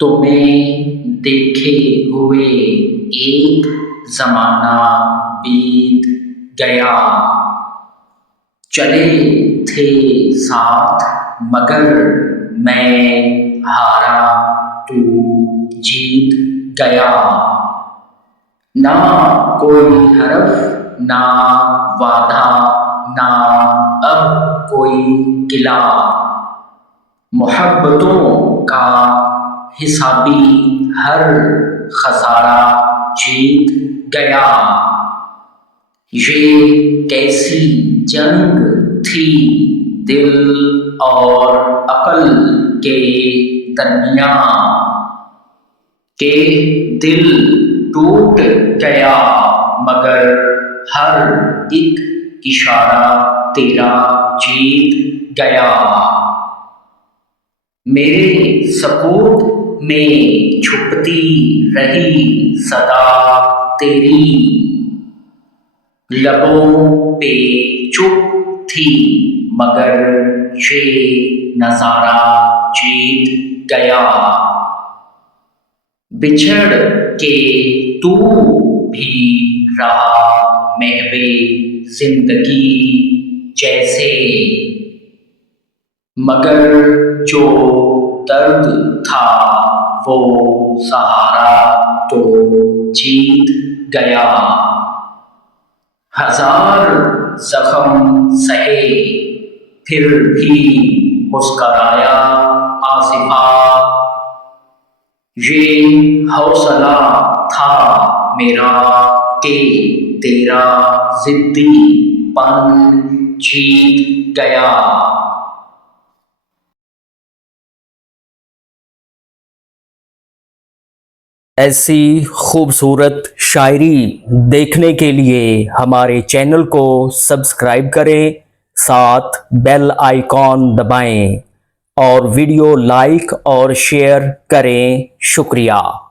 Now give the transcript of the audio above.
तुम्हें देखे हुए एक जमाना बीत गया। चले थे साथ मगर मैं हारा तू जीत गया। ना कोई हरफ ना वादा ना अब कोई गिला। मोहब्बतों का हिसाबी हर खसारा जीत गया। ये कैसी जंग थी दिल और अकल के दरमियान के दिल टूट गया मगर हर एक इशारा तेरा जीत गया। मेरे सकूत में छुपती रही सदा तेरी लबों पे चुप थी मगर ये नजारा जीत गया। बिछड़ के तू भी रहा महवे जिंदगी जैसे मगर जो दर्द था वो सहारा तो जीत गया। हजार जख्म सहे फिर भी मुस्कराया आसिफा। ये हौसला था मेरा कि तेरा जिद्दीपन जीत गया। ऐसी खूबसूरत शायरी देखने के लिए हमारे चैनल को सब्सक्राइब करें, साथ बेल आइकॉन दबाएं और वीडियो लाइक और शेयर करें। शुक्रिया।